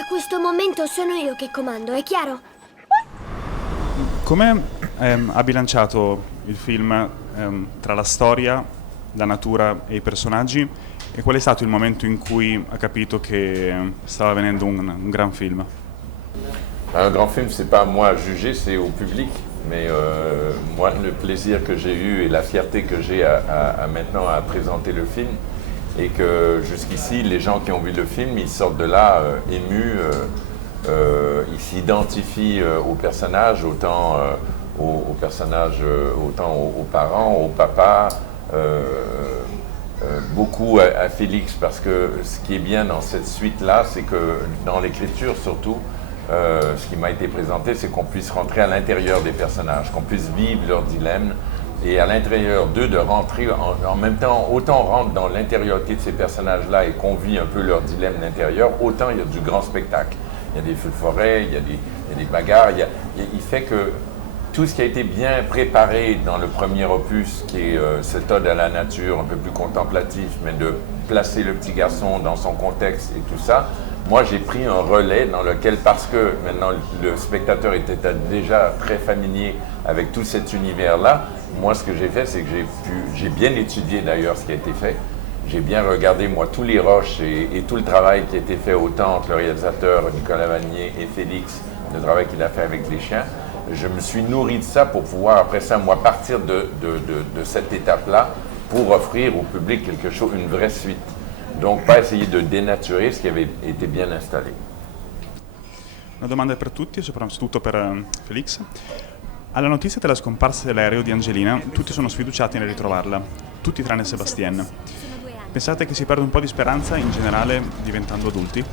Da questo momento sono io che comando, è chiaro? Come ha bilanciato il film tra la storia, la natura e i personaggi? E qual è stato il momento in cui ha capito che stava venendo un gran film? Un grand film, c'est pas à moi à juger, c'est au public. Mais moi, le plaisir que j'ai eu et la fierté que j'ai maintenant à présenter le film, et que jusqu'ici, les gens qui ont vu le film, ils sortent de là émus, ils s'identifient aux personnages, autant aux personnages, autant aux parents, au papa, beaucoup à Félix, parce que ce qui est bien dans cette suite-là, c'est que dans l'écriture surtout, ce qui m'a été présenté, c'est qu'on puisse rentrer à l'intérieur des personnages, qu'on puisse vivre leurs dilemmes, et à l'intérieur d'eux, de rentrer en même temps, autant on rentre dans l'intériorité de ces personnages-là et qu'on vit un peu leurs dilemmes d'intérieur, autant il y a du grand spectacle. Il y a des feux de forêt, il y a des bagarres, il fait que tout ce qui a été bien préparé dans le premier opus, qui est cette ode à la nature, un peu plus contemplatif, mais de placer le petit garçon dans son contexte et tout ça, moi j'ai pris un relais dans lequel, parce que maintenant le spectateur était déjà très familier avec tout cet univers-là, moi ce que j'ai fait, c'est que j'ai bien étudié d'ailleurs ce qui a été fait. J'ai bien regardé, moi, tous les rushs et tout le travail qui a été fait autant entre le réalisateur Nicolas Vanier et Félix, le travail qu'il a fait avec les chiens. Je me suis nourri de ça pour pouvoir, après ça, moi, partir de cette étape-là pour offrir au public quelque chose, une vraie suite. Donc, pas essayer de dénaturer ce qui avait été bien installé. Una domanda per tutti, soprattutto per Felix. Alla notizia della scomparsa dell'aereo di Angelina, tutti sono sfiduciati nel ritrovarla, tutti tranne Sébastien. Pensate che si perde un po' di speranza in generale diventando adulti?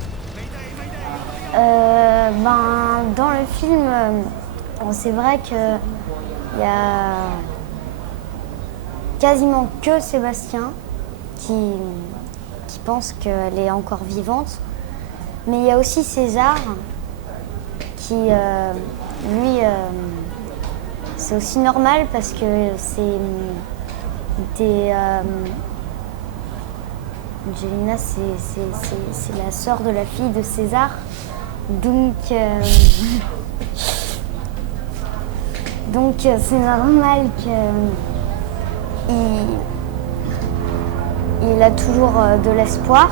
Dans le film, c'est vrai qu'il y a quasiment que Sébastien qui pense qu'elle est encore vivante. Mais il y a aussi César qui, lui, c'est aussi normal parce que c'est Angelina, c'est la sœur de la fille de César. Donc c'est normal qu'il a toujours de l'espoir.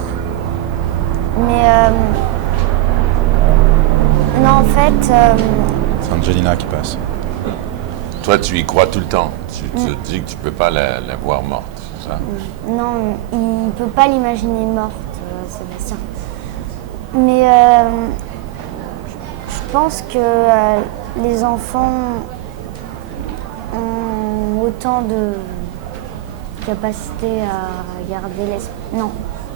Mais non, en fait... C'est Angelina qui passe. Toi, tu y crois tout le temps. Tu te dis que tu ne peux pas la voir morte, c'est ça? Non, il ne peut pas l'imaginer morte, Sébastien. Mais je pense que les enfants ont autant de capacité à garder l'espoir. Non,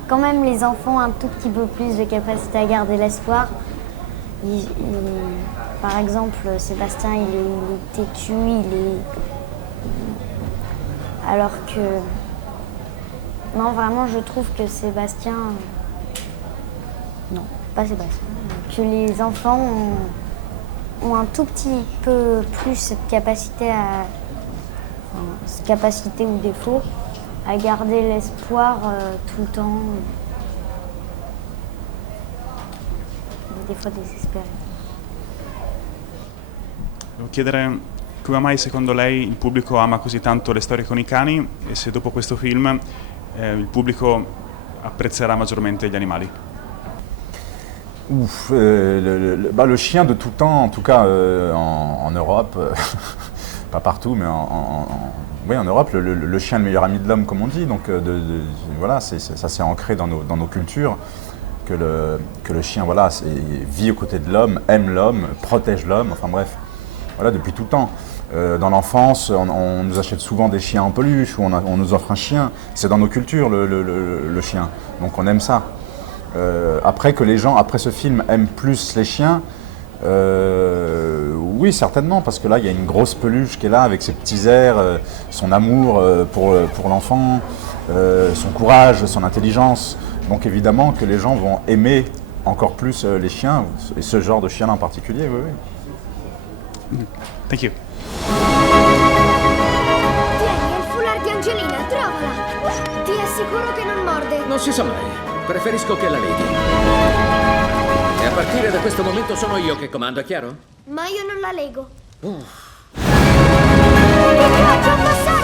quand même les enfants ont un tout petit peu plus de capacité à garder l'espoir. Par exemple, Sébastien, il est têtu, alors que... Non, vraiment, je trouve que Sébastien... Non, pas Sébastien. Que les enfants ont un tout petit peu plus cette capacité ou défaut à garder l'espoir tout le temps. Des fois désespéré. Devo chiedere come mai secondo lei il pubblico ama così tanto le storie con i cani e se dopo questo film il pubblico apprezzerà maggiormente gli animali. Le chien de tout temps, en tout cas en Europe, pas partout, mais oui, en Europe, le chien est le meilleur ami de l'homme, comme on dit. Donc voilà, ça s'est ancré dans nos cultures. Que le chien vit aux côtés de l'homme, aime l'homme, protège l'homme, enfin bref, voilà, depuis tout le temps. Dans l'enfance, on nous achète souvent des chiens en peluche ou on nous offre un chien. C'est dans nos cultures le chien, donc on aime ça. Après que les gens, après ce film, aiment plus les chiens, oui, certainement, parce que là, il y a une grosse peluche qui est là avec ses petits airs, son amour pour l'enfant, son courage, son intelligence. Donc évidemment que les gens vont aimer encore plus les chiens, et ce genre de chien en particulier, oui, oui. Thank you. Tieni, è il foulard di Angelina, trovala! Ti assicuro che non morde. Non si sa mai. Preferisco che la leghi. E a partire da questo momento sono io che comando, è chiaro? Ma io non la lego. Uff. Che faccio passare?